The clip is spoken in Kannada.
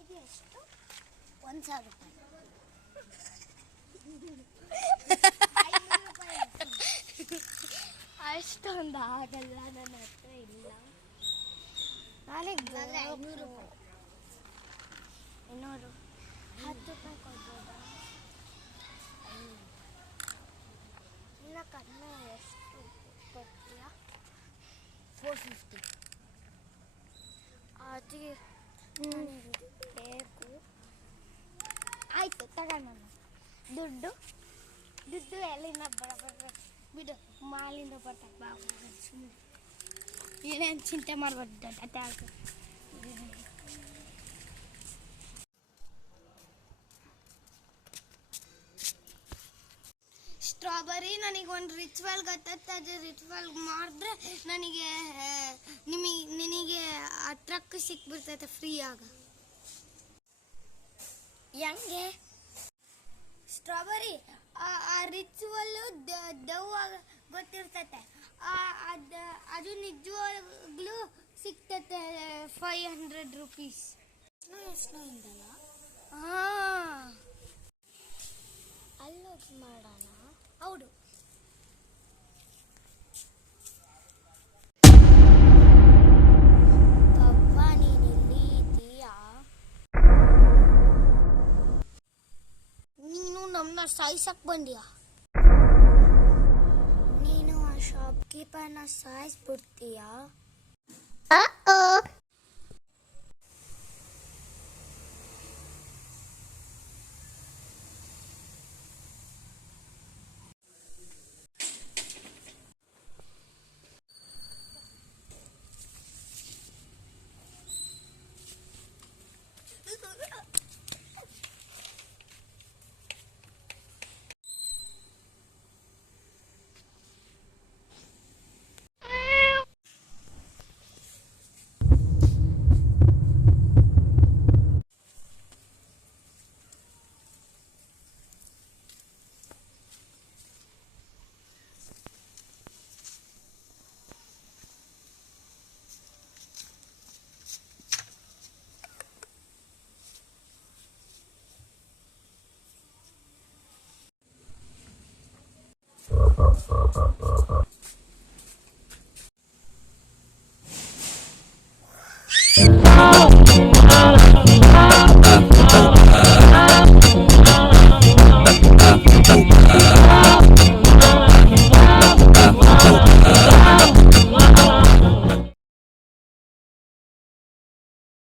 ಇದು ಎಷ್ಟು 1,000 ಅಷ್ಟೊಂದು ಆಗಲ್ಲ, ನನ್ನ ಹತ್ರ ಇಲ್ಲ. ನಾಳೆಗೆ 500 ರೂಪಾಯಿ 200 10 ರೂಪಾಯಿ ಕೊಡ್ಬೋದಾ? ಇನ್ನು ಕಡಿಮೆ ಎಷ್ಟು ಕೊಡ್ತೀಯಾ? 450. ಅದು ಬೇಕು. ಆಯಿತು, ತಗೋಣ. ದುಡ್ಡು ಎಲ್ಲಿಂದ ಬರಬೇಕು ಬಿಡು, ಮಾಲಿಂದ ಬರ್ತಕ್ಕೆ ಬಾ. ಸುಮ್ಮನೆ ಏನೇನು ಚಿಂತೆ ಮಾಡ್ಬಾರ್ದು. ಅಟ್ಯಾಕ್ ಸ್ಟ್ರಾಬೆರಿ ನನಗೆ ಒಂದು ರಿಚುವಲ್ ಗೊತ್ತತ್ತೆ. ಅದು ರಿಚುವಲ್ ಮಾಡಿದ್ರೆ ನಿನಗೆ ಆ ಟ್ರಕ್ ಸಿಕ್ಬಿಡ್ತೈತೆ ಫ್ರೀಯಾಗ. ಹೆಂಗೆ? ಸ್ಟ್ರಾಬೆರಿ ಆ ರಿಚುವಲ್ಲು ದೆವ್ವಾಗ ಗೊತ್ತಿರ್ತೈತೆ. ಅದು ನಿಜವಾಗ್ಲೂ ಸಿಗ್ತೈತೆ 500 ರೂಪೀಸ್. ಎಷ್ಟು ಇಂದಲ್ಲ? ಹಾಂ, ಅಲ್ಲೋಗಿ ಮಾಡೋಣ. ಹೌದು, ಪಪ್ಪ ನೀನಿಲ್ಲಿ ಇದೀಯಾ? ನೀನು ನಮ್ಮನ್ನ ಸಾಯಿಸಕ್ಕೆ ಬಂದಿಯಾ? ನೀನು ಆ ಶಾಪ್ಕೀಪರ್ನ ಸಾಯಿಸ್ಬಿಡ್ತೀಯಾ?